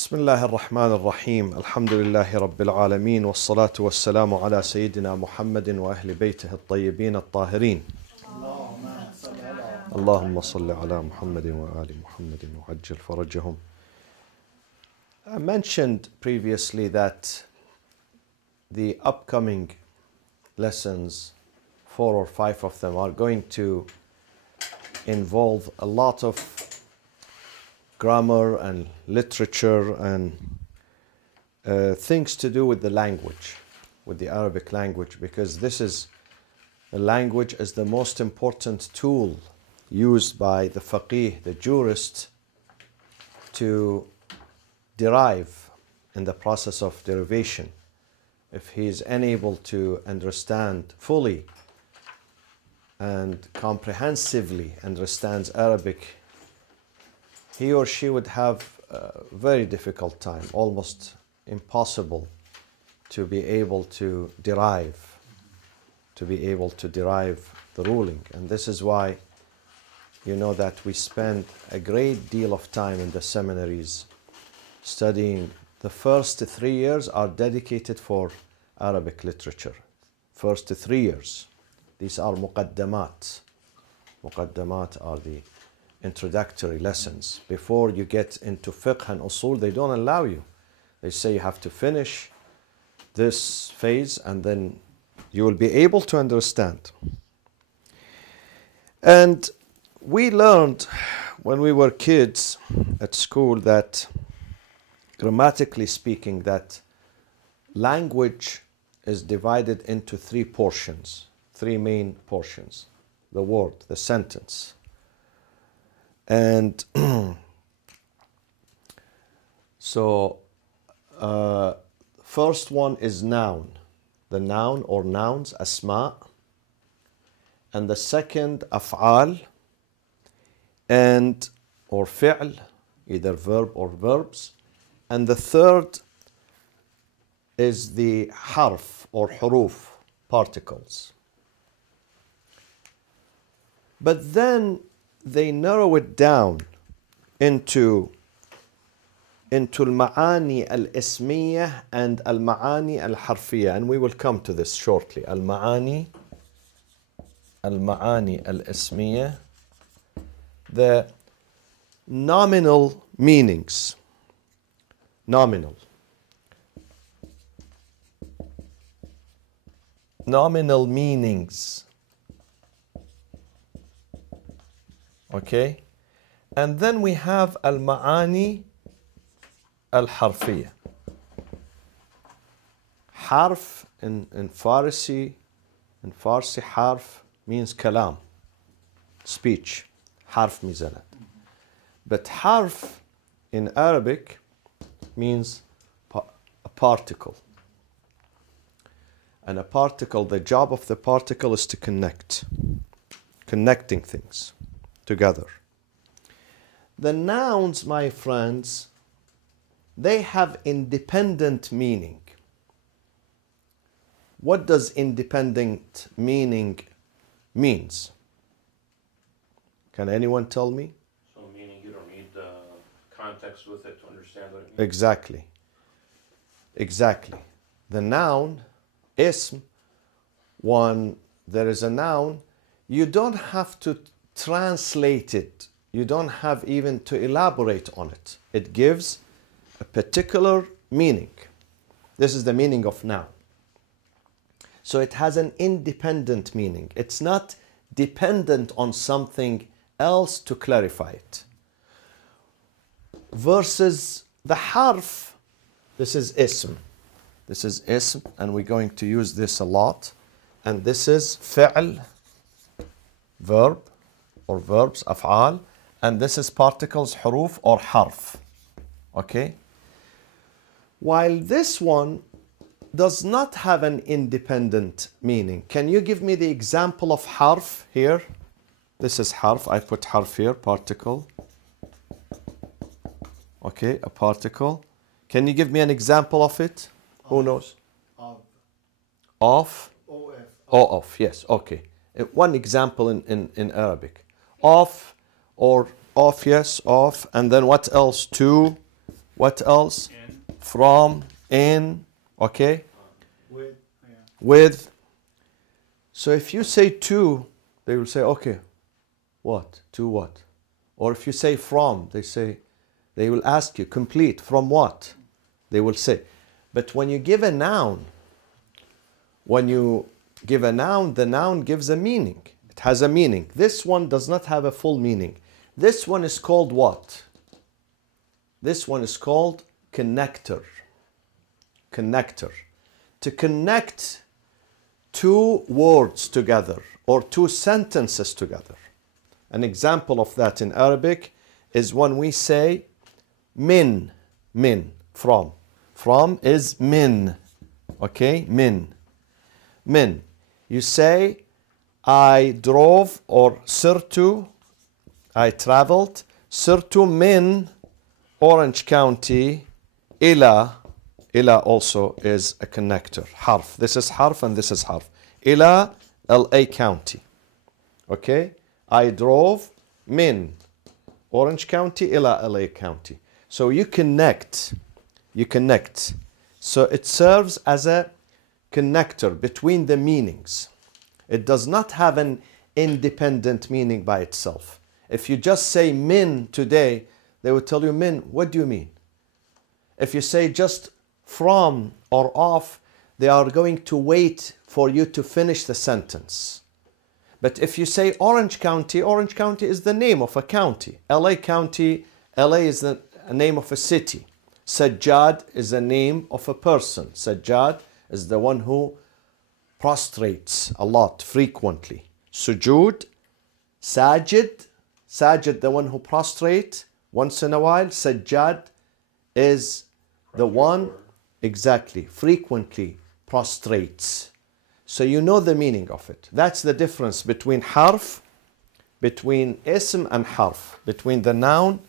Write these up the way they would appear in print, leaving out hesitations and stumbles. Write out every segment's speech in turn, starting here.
بسم الله الرحمن الرحيم الحمد لله رب العالمين والصلاة والسلام على سيدنا محمد وأهل بيته الطيبين الطاهرين اللهم صل على محمد وآل محمد وعجل فرجهم. I mentioned previously that the upcoming lessons, 4 or 5 of them, are going to involve a lot of grammar and literature and things to do with the language, with the Arabic language, because the language is the most important tool used by the faqih, the jurist, to derive in the process of derivation. If he is unable to understand fully and comprehensively understands Arabic, he or she would have a very difficult time, almost impossible to be able to derive the ruling. And this is why you know that we spend a great deal of time in the seminaries studying. The first 3 years are dedicated for Arabic literature. First 3 years. These are muqaddamat. Muqaddamat are the introductory lessons. Before you get into fiqh and usul, they don't allow you. They say you have to finish this phase and then you will be able to understand. And we learned when we were kids at school that, grammatically speaking, that language is divided into 3 portions, 3 main portions. The word, the sentence. And so first one is noun, the noun or nouns, asma, and the second af'al and or fi'l, either verb or verbs, and the third is the harf or huruf, particles. But then they narrow it down into al-ma'ani al-ismiyah and al-ma'ani al-harfiyah, and we will come to this shortly. Al-ma'ani al-ismiyah, the nominal meanings, nominal meanings. Okay, and then we have al-ma'ani al-harfiyah. Harf in Farsi harf means kalam, speech. Harf mizanat. But harf in Arabic means a particle. And a particle, the job of the particle is to connecting things together. The nouns, my friends, they have independent meaning. What does independent meaning means? Can anyone tell me? So meaning you don't need the context with it to understand what it means? Exactly. The noun, ism, when there is a noun, you don't have to translate it. You don't have even to elaborate on it. It gives a particular meaning. This is the meaning of noun. So it has an independent meaning. It's not dependent on something else to clarify it. Versus the harf, this is ism. This is ism, and we're going to use this a lot. And this is fi'l, verb, or verbs, af'al, and this is particles, huruf or harf. Okay? While this one does not have an independent meaning. Can you give me the example of harf here? This is harf. I put harf here, particle. Okay, a particle. Can you give me an example of it? Who knows? Of? Of, yes, okay. One example in Arabic. Of, or of, yes, of, and then what else? To, What else? In. From, in, okay? With. Yeah. With. So if you say to, they will say, okay, what? To what? Or if you say from, they will ask you, complete, from what? They will say. But when you give a noun, the noun gives a meaning. It has a meaning. This one does not have a full meaning. This one is called what? This one is called connector. Connector. To connect two words together or two sentences together. An example of that in Arabic is when we say min, from. From is min, okay? Min. You say, I drove, or sirtu, I traveled, sirtu min Orange County, ila also is a connector, harf. This is harf and this is harf. Ila LA County, okay? I drove min Orange County, ila LA County. So you connect. So it serves as a connector between the meanings. It does not have an independent meaning by itself. If you just say min today, they will tell you, min, what do you mean? If you say just from or off, they are going to wait for you to finish the sentence. But if you say Orange County is the name of a county. LA County, LA is the name of a city. Sajjad is the name of a person. Sajjad is the one who prostrates a lot, frequently. Sujood, Sajid, the one who prostrates once in a while. Sajjad is the one, exactly, frequently prostrates. So you know the meaning of it. That's the difference between harf, between ism and harf, between the noun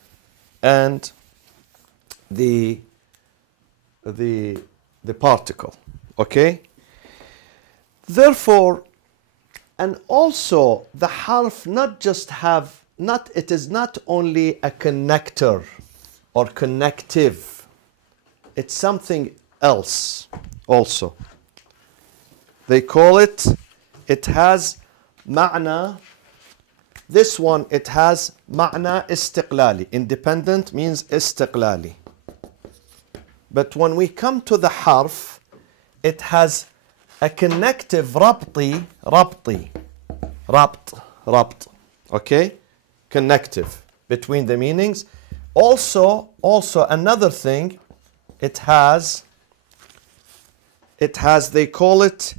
and the particle. Okay? Therefore, and also the harf it is not only a connector or connective, it's something else also. They call it has ma'na. This one, it has ma'na istiqlali. Independent means istiqlali. But when we come to the harf, it has a connective rabti, rabt, okay? Connective between the meanings. Also another thing, it has, they call it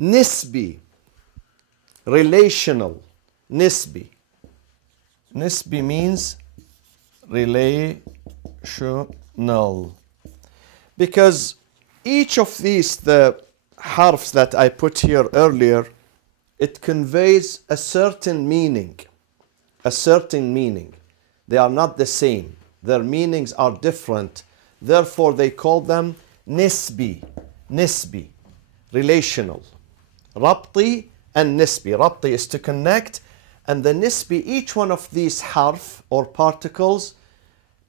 nisbi, relational, nisbi. Nisbi means relational. Because each of these, the harfs that I put here earlier, it conveys a certain meaning. A certain meaning. They are not the same. Their meanings are different. Therefore, they call them nisbi, relational. Rabti and nisbi. Rabti is to connect, and the nisbi, each one of these harf or particles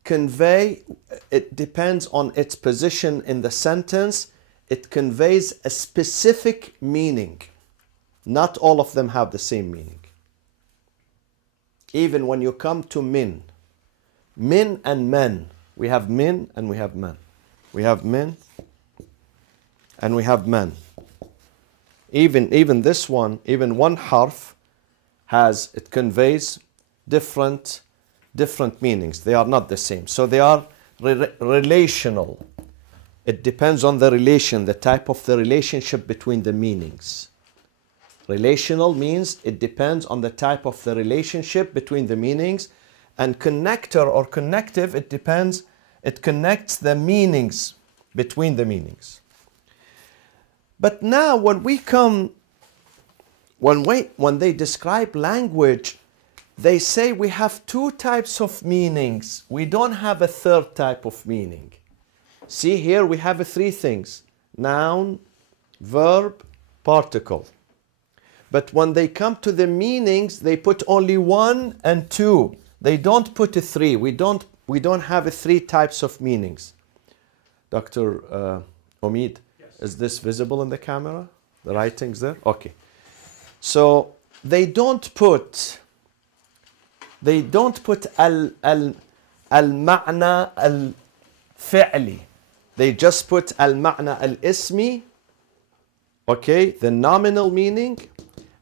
convey, it depends on its position in the sentence, it conveys a specific meaning. Not all of them have the same meaning. Even when you come to min and men, we have min and we have men. We have min and we have men. Even this one, even one harf it conveys different meanings. They are not the same. So they are relational. It depends on the relation, the type of the relationship between the meanings. Relational means it depends on the type of the relationship between the meanings. And connector or connective, it connects the meanings between the meanings. But now when they describe language, they say we have two types of meanings. We don't have a third type of meaning. See here we have three things: noun, verb, particle. But when they come to the meanings, they put only one and two. They don't put a three. We don't we don't have three types of meanings. Dr. Omid, Yes. is this visible in the camera? The writings there? Okay. So they don't put al-ma'na al-fi'li. They just put al-ma'na al-ismi, okay, the nominal meaning,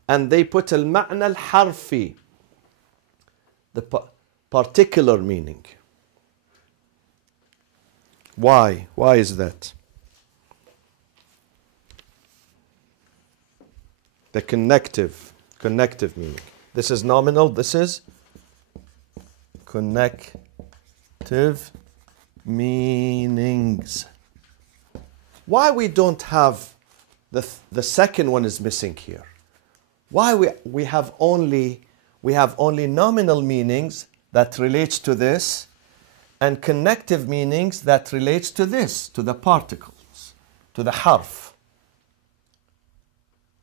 and they put al-ma'na al-harfi, the particular meaning. Why? Why is that? The connective meaning. This is nominal, this is connective meanings. Why we don't have the second one is missing here? Why we have only nominal meanings that relates to this, and connective meanings that relates to this, to the particles, to the harf.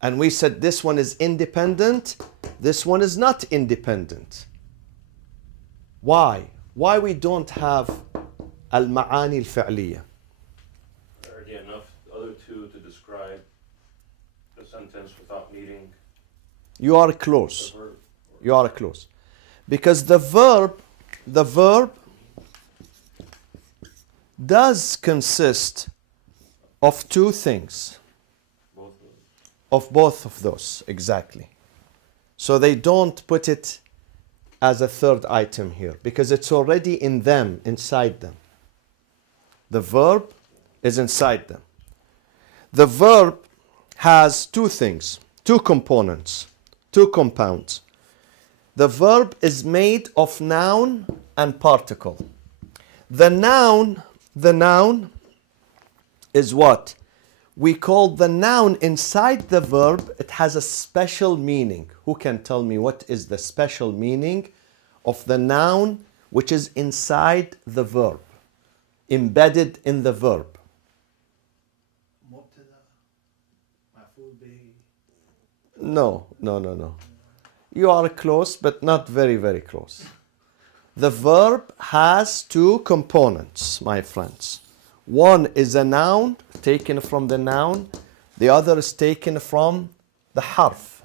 And we said this one is independent, this one is not independent. Why? Why we don't have al-ma'ani al-fi'liya? Already enough other two to describe the sentence without needing You are close. the verb. You are close. Because the verb does consist of two things. Both of them. Of both of those, exactly. So they don't put it as a third item here because it's already in them, inside them. The verb is inside them. The verb has two things, two components, two compounds. The verb is made of noun and particle. The noun is what? We call the noun inside the verb, it has a special meaning. Who can tell me what is the special meaning of the noun which is inside the verb, embedded in the verb? No. You are close, but not very, very close. The verb has two components, my friends. One is a noun, taken from the noun. The other is taken from the harf.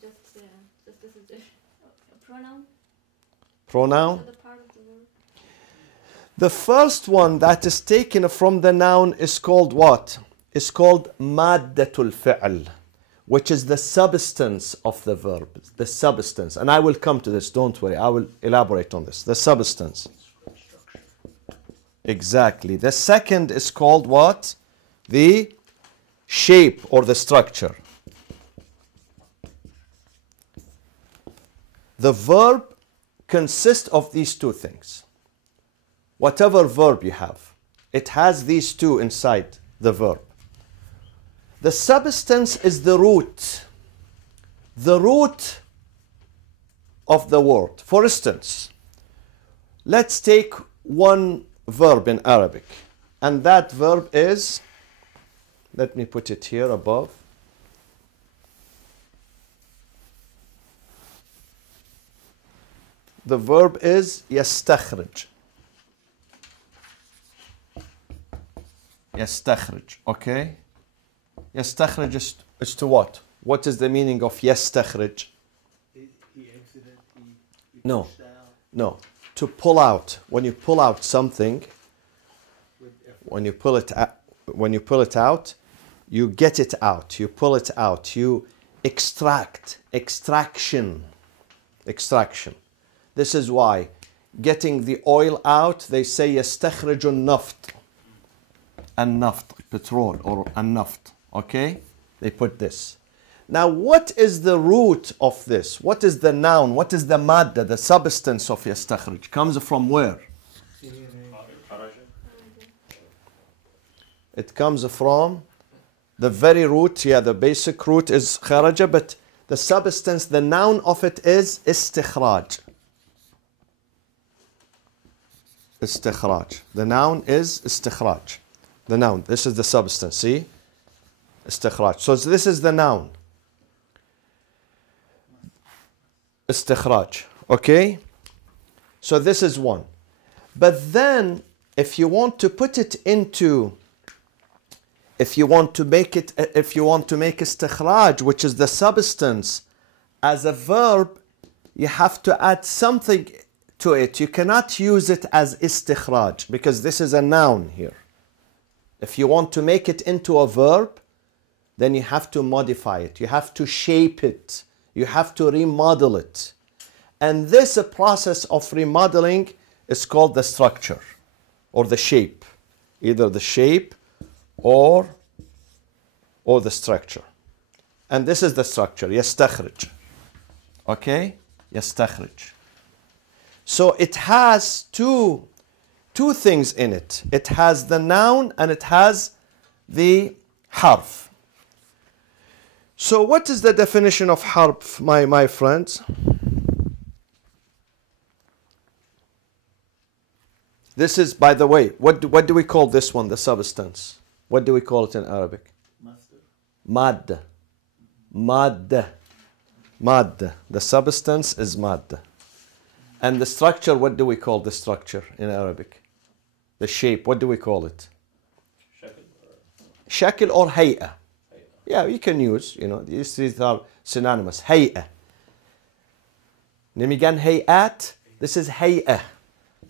Just this is a pronoun. Pronoun. So the part of the word. The first one that is taken from the noun is called what? It's called maddatul fi'l, which is the substance of the verb. The substance. And I will come to this, don't worry. I will elaborate on this. The substance. Exactly. The second is called what? The shape or the structure. The verb consists of these two things. Whatever verb you have, it has these two inside the verb. The substance is the root. The root of the word. For instance, let's take one verb in Arabic. And that verb is, let me put it here above. The verb is يستخرج. يستخرج, okay? يستخرج is to what? What is the meaning of يستخرج? He exited, he No. pushed out No, to pull out. When you pull out something, with effort. when you pull it out, you get it out. You pull it out. You extraction. This is why getting the oil out, they say يستخرج النفط. النفط, petrol or النفط. Okay? They put this. Now, what is the root of this? What is the noun? What is the madda, the substance of يستخرج? Comes from where? Kharaja. It comes from the very root. Yeah, the basic root is kharaja, but the substance, the noun of it is istikhraj. Istikhraj. The noun is istikhraj. The noun. This is the substance. See? Istikhraj. So this is the noun. Istikhraj. Okay? So this is one. But then if you want to put it into, if you want to make istikhraj, which is the substance, as a verb, you have to add something to it. You cannot use it as istikhraj because this is a noun here. If you want to make it into a verb, then you have to modify it. You have to shape it. You have to remodel it. And this process of remodeling is called the structure or the shape. Either the shape or the structure. And this is the structure, yastakhrij. Okay? Yastakhrij. So it has two things in it. It has the noun and it has the harf. So what is the definition of harf, my friends? This is, by the way, what do we call this one, the substance? What do we call it in Arabic? Madda. Madda. Madda. The substance is madda. And the structure, what do we call the structure in Arabic? The shape, what do we call it? Shakil or hay'a. Yeah, you can use, these are synonymous. Hay'a. Nimigan hay'at. This is hay'a.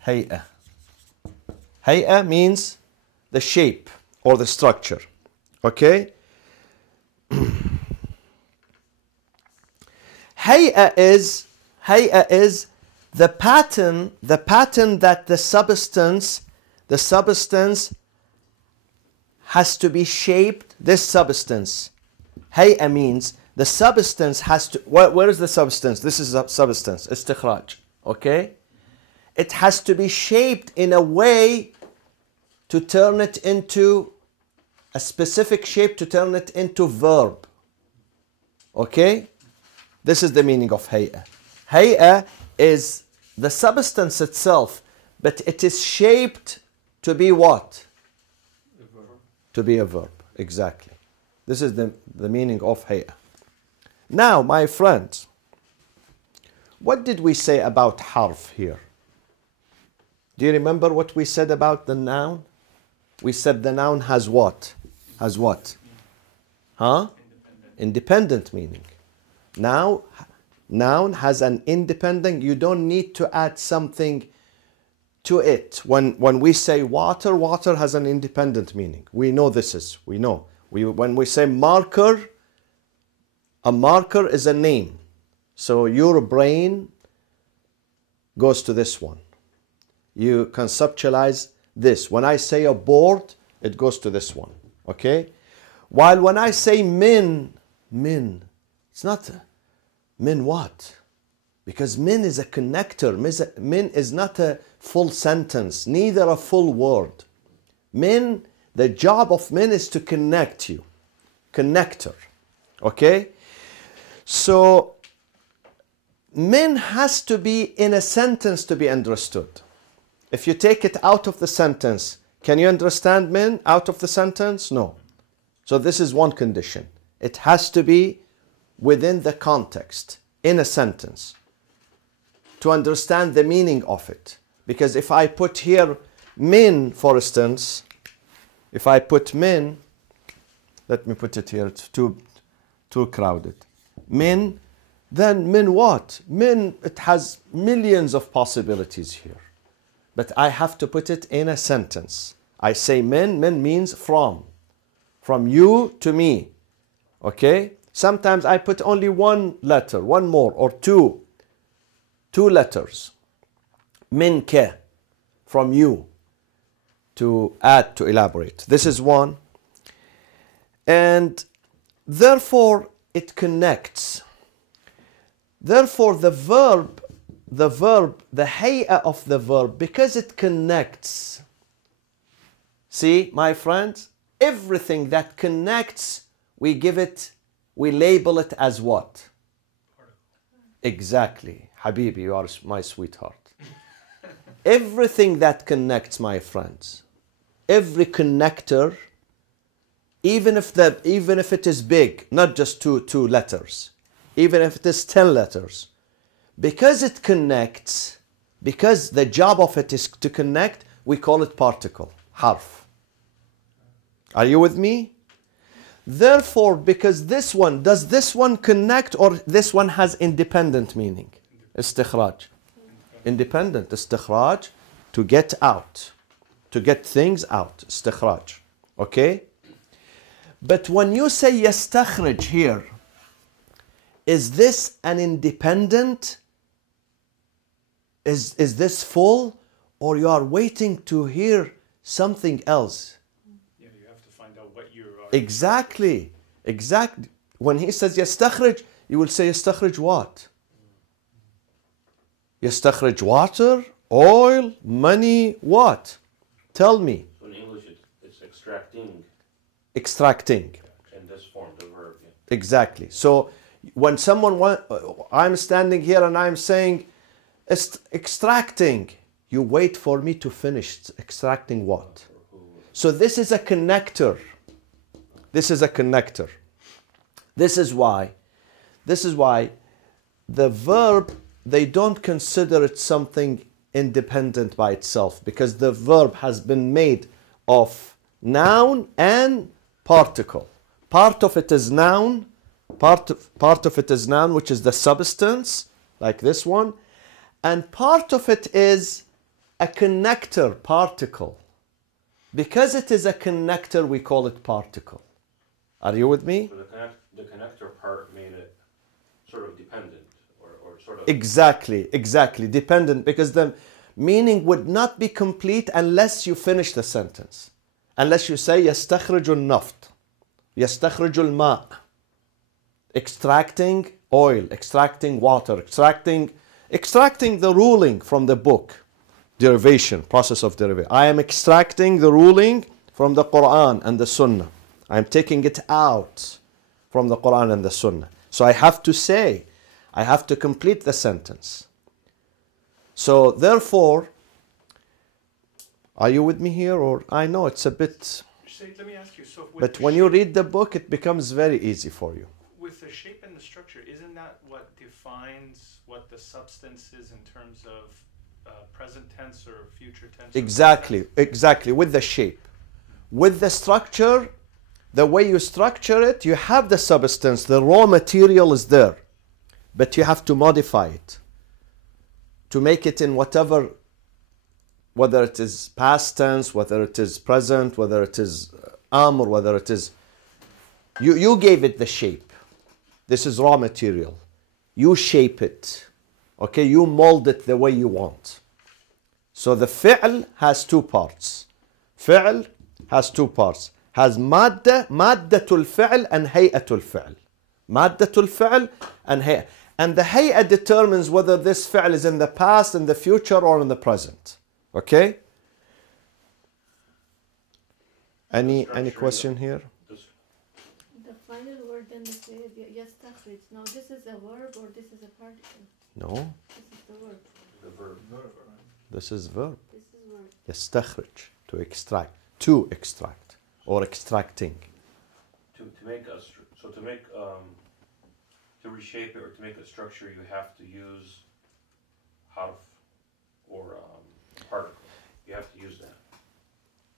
Hay'a. Hay'a means the shape or the structure. Okay? Hay'a is the pattern that the substance has to be shaped. This substance. Hay'a means the substance has to, where is the substance? This is a substance, istikhraj. Okay? It has to be shaped in a way to turn it into a specific shape, to turn it into verb. Okay? This is the meaning of hay'a. Hay'a is the substance itself, but it is shaped to be what? To be a verb. Exactly. This is the meaning of hay'a. Now, my friends, what did we say about harf here? Do you remember what we said about the noun? We said the noun has what? Has what? Huh? Independent meaning. Now, noun has an independent, you don't need to add something to it. When we say water, water has an independent meaning. We know we know. When we say marker, a marker is a name. So your brain goes to this one. You conceptualize this. When I say a board, it goes to this one. Okay? While when I say min, it's not min what? Because min is a connector. Min is not a full sentence, neither a full word. Min, the job of min is to connect you. Connector. Okay? So, min has to be in a sentence to be understood. If you take it out of the sentence, can you understand min out of the sentence? No. So this is one condition. It has to be within the context, in a sentence, to understand the meaning of it. Because if I put here min, for instance, if I put min, let me put it here, it's too crowded. Min, then min what? Min, it has millions of possibilities here. But I have to put it in a sentence. I say min means from you to me. Okay? Sometimes I put only one letter, one more, or two letters. Minke, from you, to add, to elaborate. This is one. And therefore, it connects. Therefore, the hay'a of the verb, because it connects. See, my friends, everything that connects, we label it as what? Exactly. Habibi, you are my sweetheart. Everything that connects, my friends, every connector, even if it is big, not just two letters, even if it is 10 letters, because it connects, because the job of it is to connect, we call it particle, harf. Are you with me? Therefore, because this one, does this one connect or this one has independent meaning? Istikhraj. Independent, istikhraj, to get out, to get things out, istikhraj. Okay? But when you say yastakhrij here, is this an independent? Is this full? Or you are waiting to hear something else? Yeah, you have to find out what you are. Exactly. Exactly. When he says yastakhrij, you will say yastakhrij what? Yastakhrij water, oil, money, what? Tell me. So in English, it's extracting Extracting. in this form, the verb. Yeah. Exactly. So when I'm standing here and I'm saying extracting, you wait for me to finish extracting what? So this is a connector. This is a connector. This is why the verb, they don't consider it something independent by itself, because the verb has been made of noun and particle. Part of it is noun, part of it is noun, which is the substance, like this one, and part of it is a connector, particle. Because it is a connector, we call it particle. Are you with me? So the connector part made it sort of dependent, or sort of. Exactly, dependent, because the meaning would not be complete unless you finish the sentence. Unless you say يستخرج النفط, يستخرج الماء, extracting oil, extracting water, extracting the ruling from the book, derivation, process of derivation. I am extracting the ruling from the Quran and the Sunnah. I am taking it out from the Quran and the Sunnah. So I have to say, I have to complete the sentence. So therefore, are you with me here? Or I know it's a bit, Let me ask you, so with but the when you shape- read the book, it becomes very easy for you. with the shape and the structure, isn't that what defines what the substance is in terms of present tense or future tense? or Exactly, with the shape. With the structure, the way you structure it, you have the substance, the raw material is there, but you have to modify it to make it in whatever, whether it is past tense, whether it is present, whether it is or whether it is, you gave it the shape. This is raw material. You shape it, okay? You mold it the way you want. So the fi'l has two parts. Fi'l has two parts. Has maddatul fi'l and hay'atul fi'l. Maddatul fi'l and hay'a. And the hay'a determines whether this fi'l is in the past, in the future, or in the present. Okay? Any question here? The final word in the say yastakhrij. Now this is a verb or this is a particle? No, This is the word. The verb. this is verb. This is word. يستخرج, to extract, or extracting. To make a to reshape it or to make a structure, you have to use harf or particle. You have to use that.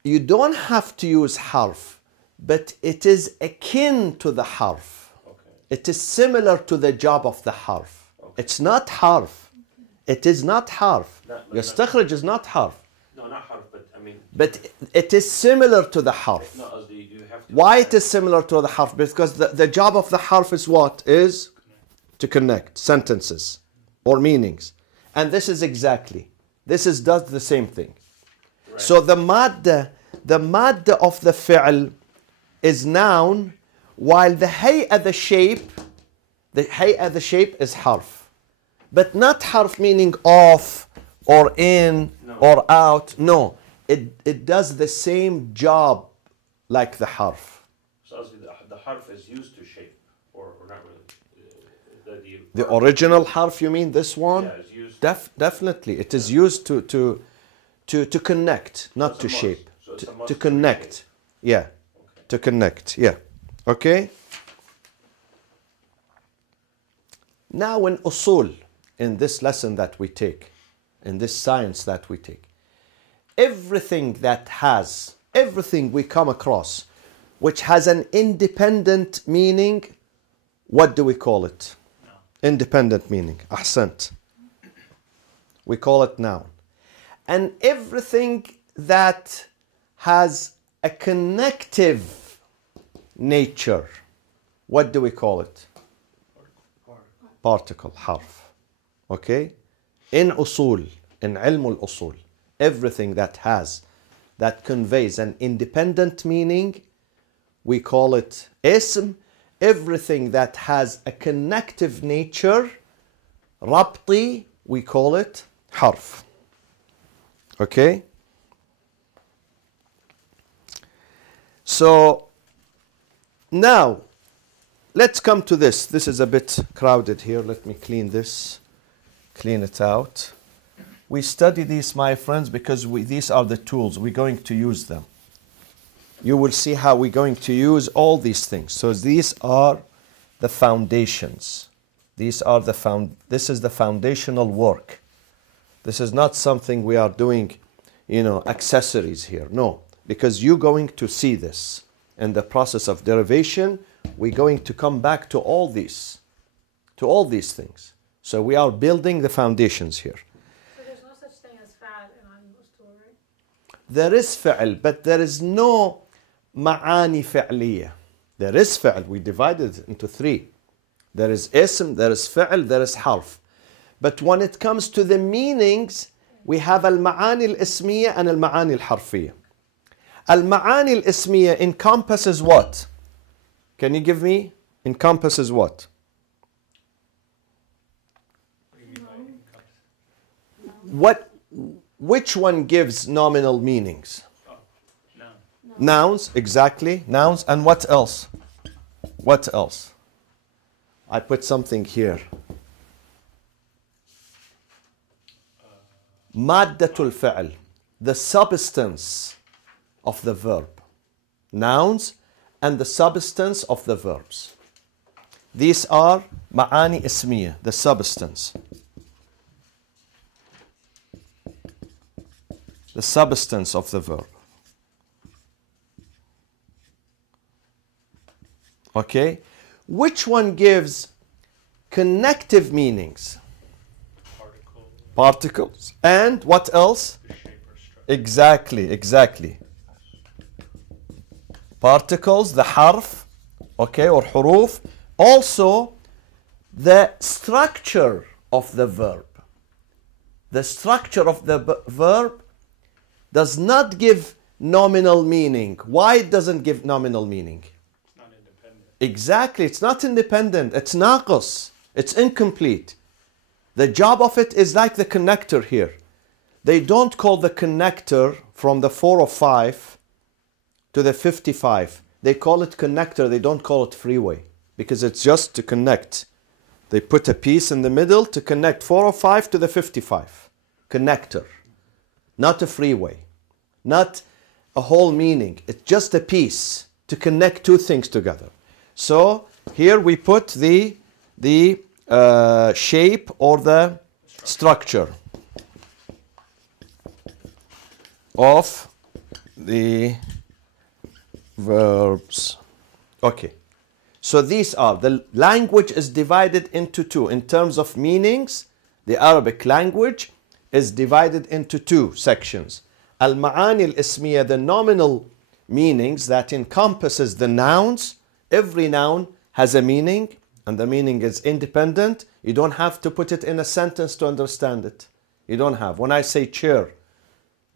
You don't have to use harf, but it is akin to the harf. Okay. It is similar to the job of the harf. Okay. It's not harf. It is not harf. يستخرج is not harf. No, not harf, but I mean. But it is similar to the harf. No, as you have to. Why it is similar to the harf? Because the job of the harf is what? Is to connect sentences or meanings. And this is does the same thing. Right. So the madda of the fi'l is noun, while the hay'a, the shape is harf. But not harf meaning off or in or out. No, it does the same job like the harf. So as the harf is used to shape, or not really. The original harf, you mean this one? Yeah, it's used. Definitely, it is used to connect, not to It's a must. shape. So it's a To must connect. reshape. Yeah, Okay. to connect. Yeah. Okay? Now in usul, in this lesson that we take, in this science that we take. Everything we come across which has an independent meaning, what do we call it? No. Independent meaning. Ahsant. We call it noun. And everything that has a connective nature, what do we call it? Particle, harf. Okay? In usul, in ilm al-usul, everything that conveys an independent meaning, we call it ism. Everything that has a connective nature, rabti, we call it harf. Okay? So, now, let's come to this. This is a bit crowded here. Let me clean it out. We study these, my friends, because these are the tools. We're going to use them. You will see how we're going to use all these things. So these are the foundations. This is the foundational work. This is not something we are doing, accessories here. No, because you're going to see this in the process of derivation. We're going to come back to all these things. So we are building the foundations here. So there's no such thing as fa'al in animals too, right? There is fa'al, but there is no ma'ani fa'liya. There is fa'al. We divided it into three. There is ism, there is fa'al, there is harf. But when it comes to the meanings, we have al-ma'ani al-ismiya and al-ma'ani al-harfiya. Al-ma'ani al-ismiya encompasses what? Can you give me? Encompasses what? Which one gives nominal meanings? No. Nouns, exactly. Nouns. And what else? What else? I put something here. Maddatul fa'al. The substance of the verb. Nouns and the substance of the verbs. These are ma'ani ismiya, the substance. The substance of the verb. Okay? Which one gives connective meanings? Particles. And what else? The shape or structure. Exactly. Particles, the harf, okay, or huruf. Also, the structure of the verb. The structure of the verb does not give nominal meaning. Why it doesn't give nominal meaning? It's not independent. Exactly, it's not independent. It's naqis. It's incomplete. The job of it is like the connector here. They don't call the connector from the 405 to the 55. They call it connector. They don't call it freeway because it's just to connect. They put a piece in the middle to connect 405 to the 55. Connector. Not a freeway. Not a whole meaning. It's just a piece to connect two things together. So here we put the shape or the structure of the verbs. Okay. So these are, the language is divided into two. In terms of meanings, the Arabic language is divided into two sections. Al-ma'ani al-ismiya, the nominal meanings that encompasses the nouns. Every noun has a meaning, and the meaning is independent. You don't have to put it in a sentence to understand it. You don't have. When I say chair,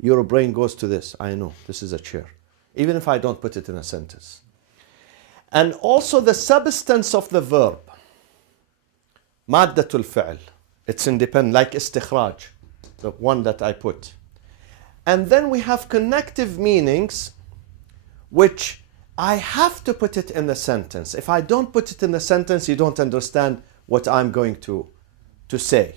your brain goes to this. I know, this is a chair. Even if I don't put it in a sentence. And also the substance of the verb. Maddatul fi'l. It's independent, like istikhraj, the one that I put. And then we have connective meanings, which I have to put it in the sentence. If I don't put it in the sentence, you don't understand what I'm going to say.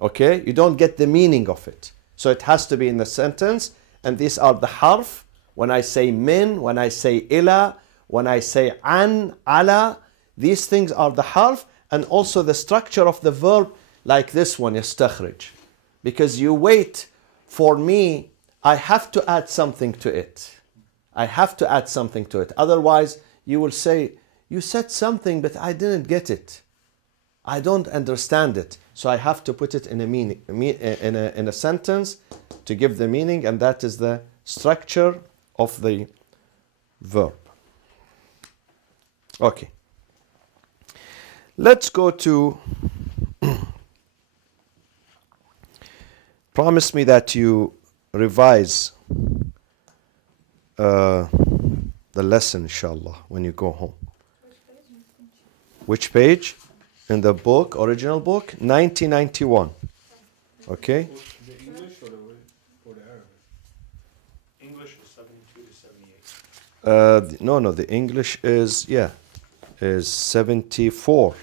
Okay? You don't get the meaning of it. So it has to be in the sentence. And these are the harf. When I say min, when I say ila, when I say an, ala, these things are the harf. And also the structure of the verb, like this one, yastakhrij. because you wait for me. I have to add something to it. I have to add something to it. Otherwise, you will say, you said something, but I didn't get it. I don't understand it. So I have to put it in a meaning, in a sentence to give the meaning, and that is the structure of the verb. Okay. Let's go to promise me that you revise the lesson, inshallah, when you go home. Which page? In the book, original book, 1991. Okay? The English or the Arabic? English is 72 to 78. No, the English is 74.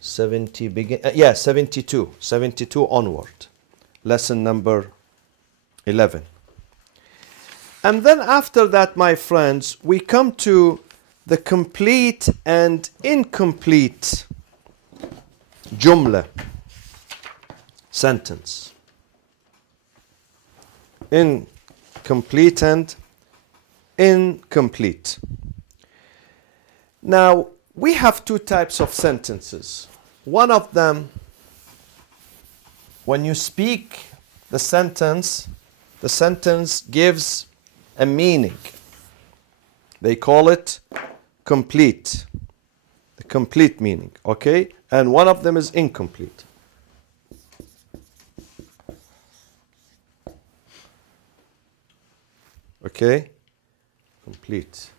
70 begin. 72. 72 onward. Lesson number 11. And then after that, my friends, we come to the complete and incomplete jumla, sentence. Incomplete and incomplete. Now, we have two types of sentences. One of them, when you speak the sentence gives a meaning. They call it complete. The complete meaning, okay? And one of them is incomplete. Okay? Complete.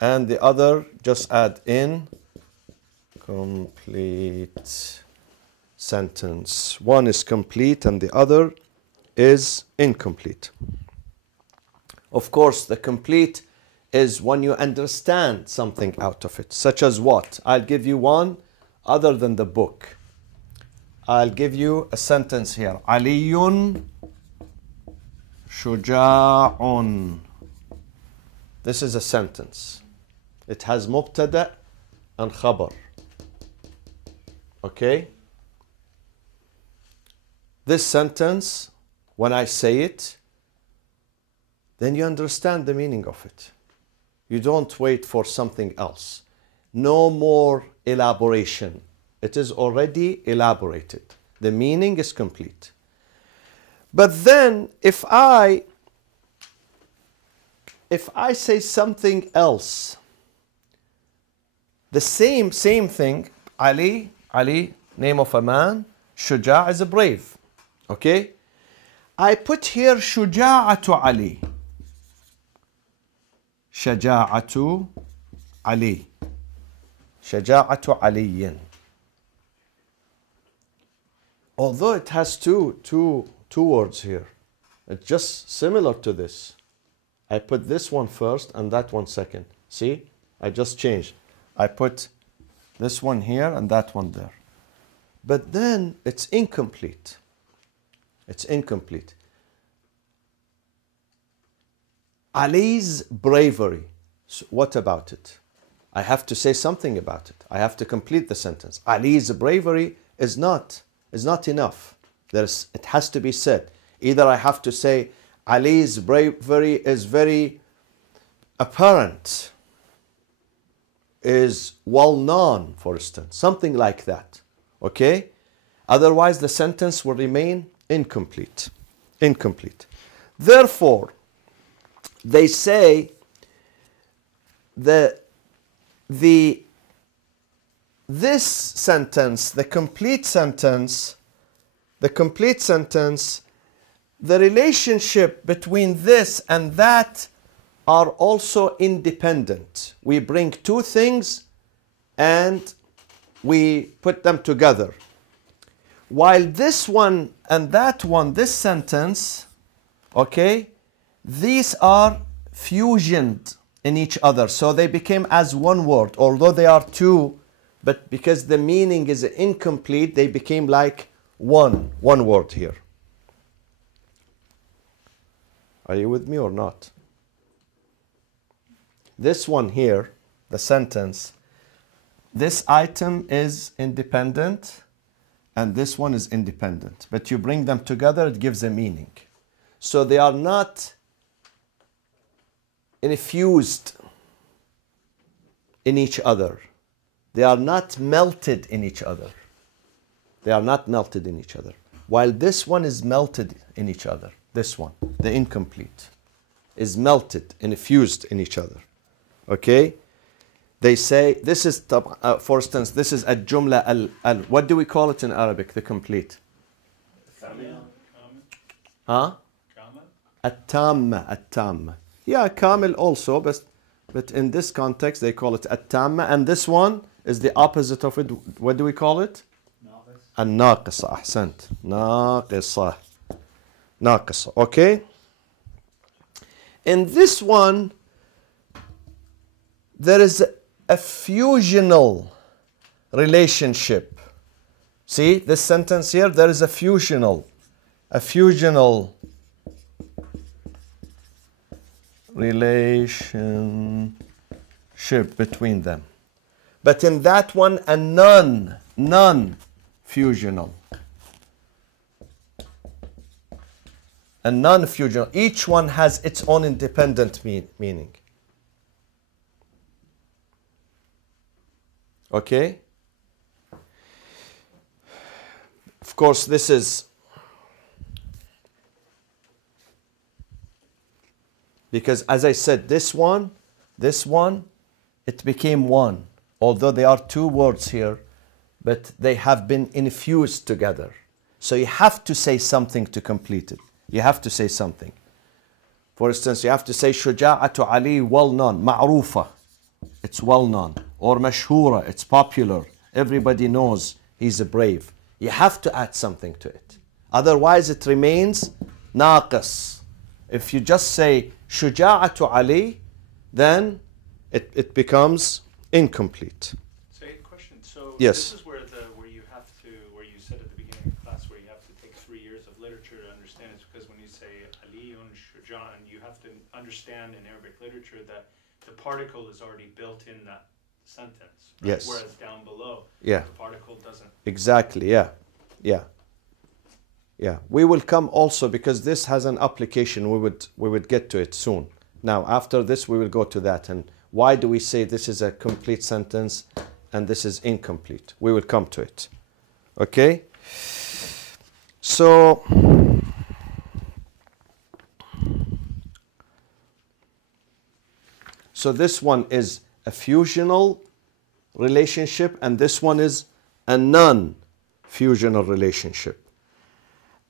And the other, just add in complete sentence. One is complete and the other is incomplete. Of course, the complete is when you understand something out of it, such as what? I'll give you one other than the book. I'll give you a sentence here. Aliyun shuja'un. This is a sentence. It has mubtada and khabar. Okay? This sentence, when I say it, then you understand the meaning of it. You don't wait for something else. No more elaboration. It is already elaborated. The meaning is complete. But then if I say something else, the same thing, Ali, name of a man, Shuja' is a brave. Okay? I put here Shuja'atu Ali. Shaja'atu Ali. Shaja'atu Aliyin. Although it has two words here, it's just similar to this. I put this one first and that one second. See? I just changed. I put this one here and that one there. But then it's incomplete. It's incomplete. Ali's bravery. So what about it? I have to say something about it. I have to complete the sentence. Ali's bravery is not enough. It has to be said. Either I have to say Ali's bravery is very apparent, is well known, for instance, something like that. Okay? Otherwise, the sentence will remain incomplete. Incomplete. Therefore, they say this sentence, the complete sentence, the relationship between this and that are also independent. We bring two things and we put them together. While this one and that one, this sentence, okay, these are fusioned in each other. So they became as one word, although they are two, but because the meaning is incomplete, they became like one word here. Are you with me or not? This one here, the sentence, this item is independent and this one is independent. But you bring them together, it gives a meaning. So they are not infused in each other. They are not melted in each other. They are not melted in each other. While this one is melted in each other. This one, the incomplete, is melted, infused in each other. Okay? They say, this is, for instance, this is al-jumla al. What do we call it in Arabic, the complete? Huh? At-tamma, at-tamma. Yeah, kamil also, but in this context they call it at-tamma, and this one is the opposite of it. What do we call it? An-naqisa, ahsant. Naqisa. Naqisa, okay? In this one, there is a fusional relationship. See, this sentence here, there is a fusional relationship between them. But in that one, a non-fusional. A non-fusional. Each one has its own independent meaning. Okay? Of course, this is because, as I said, this one, it became one. Although there are two words here, but they have been infused together. So you have to say something to complete it. You have to say something. For instance, you have to say Shuja'atu Ali, well known, ma'rufa, it's well known, or mashhura, it's popular, everybody knows he's a brave. You have to add something to it. Otherwise it remains naqis. If you just say Shuja'atu Ali, then it becomes incomplete. So, a question. So yes. This is where you have to, where you said at the beginning of class, where you have to take 3 years of literature to understand it, because when you say Aliyun Shuja'an, you have to understand in Arabic literature that the particle is already built in that sentence. Right? Yes. Whereas down below, Yeah. the particle doesn't. Exactly, yeah. We will come also, because this has an application, we would get to it soon. Now, after this, we will go to that. And why do we say this is a complete sentence and this is incomplete? We will come to it. Okay? So this one is a fusional relationship, and this one is a non-fusional relationship.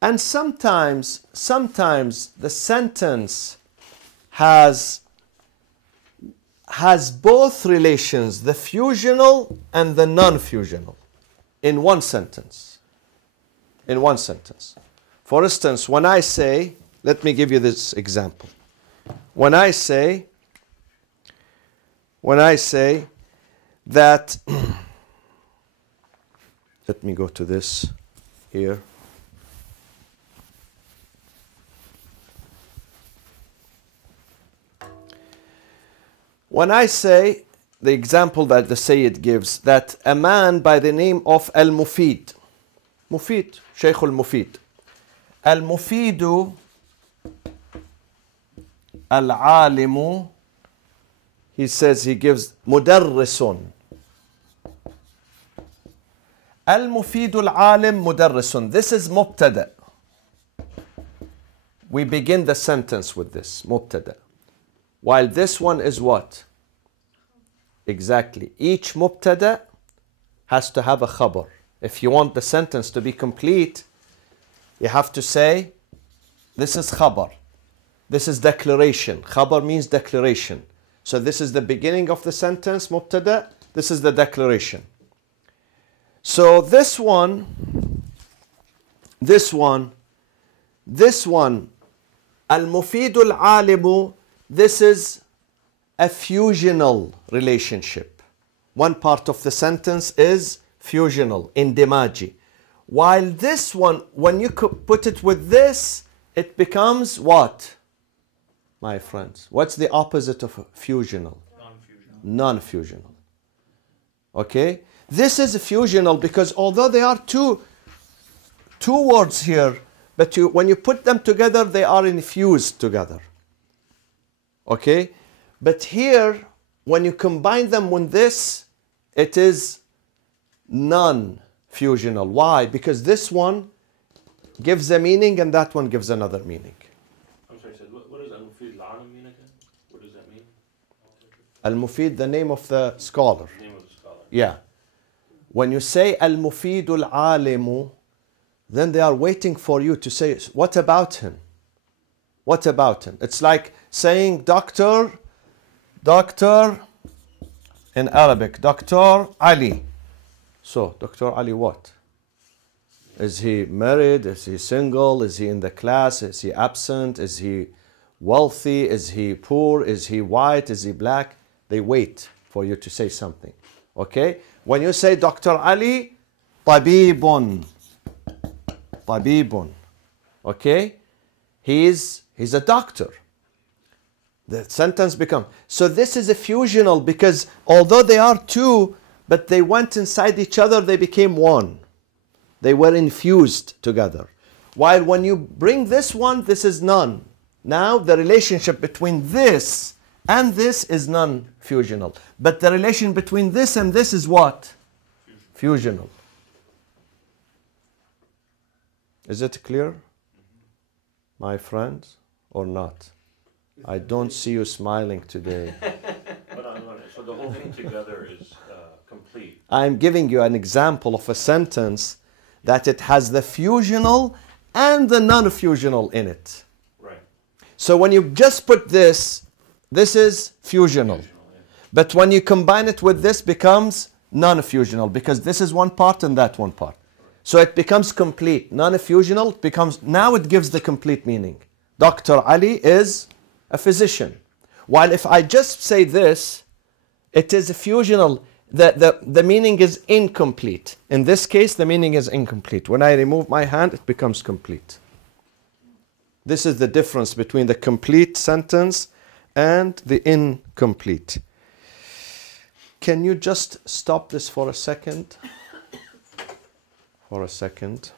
And sometimes the sentence has both relations, the fusional and the non-fusional, in one sentence. In one sentence. For instance, when I say, let me give you this example. When I say that, let me go to this here. When I say, the example that the Sayyid gives, that a man by the name of Al-Mufid, Shaykh Al-Mufid, Al-Mufidu Al-Alimu, he says, he gives Mudarrisun. Al-Mufidu Al-Alim Mudarrisun. This is Mubtada. We begin the sentence with this, Mubtada. While this one is what? Exactly. Each mubtada has to have a khabar. If you want the sentence to be complete, you have to say, this is khabar. This is declaration. Khabar means declaration. So this is the beginning of the sentence, mubtada. This is the declaration. So this one, al-mufidul alimu, this is a fusional relationship. One part of the sentence is fusional, indemaji. While this one, when you put it with this, it becomes what? My friends, what's the opposite of fusional? Non-fusional. Non-fusional. Okay? This is fusional because although they are two two words here, but when you put them together, they are infused together. Okay? But here, when you combine them with this, it is non-fusional. Why? Because this one gives a meaning and that one gives another meaning. I'm sorry, so what does al-mufid al-alam mean again? What does that mean? Al-Mufid, the name of the scholar. The name of the scholar. Yeah. When you say al-Mufidul alimu, then they are waiting for you to say, what about him? What about him? It's like saying doctor in Arabic, Dr. Ali. So, Dr. Ali what? Is he married? Is he single? Is he in the class? Is he absent? Is he wealthy? Is he poor? Is he white? Is he black? They wait for you to say something. Okay? When you say Dr. Ali, tabibun. Tabibun. Okay? He's a doctor. The sentence becomes. So this is a fusional because although they are two, but they went inside each other, they became one. They were infused together. While when you bring this one, this is none. Now the relationship between this and this is non-fusional. But the relation between this and this is what? Fusional. Is it clear, my friends, or not? I don't see you smiling today. So the whole thing together is complete. I'm giving you an example of a sentence that it has the fusional and the non-fusional in it. Right. So when you just put this is fusional. But when you combine it with this, becomes non-fusional because this is one part and that one part. So it becomes complete. Non-fusional becomes, now it gives the complete meaning. Dr. Ali is a physician. While if I just say this, it is a fusional. The meaning is incomplete. In this case, the meaning is incomplete. When I remove my hand, it becomes complete. This is the difference between the complete sentence and the incomplete. Can you just stop this for a second? For a second.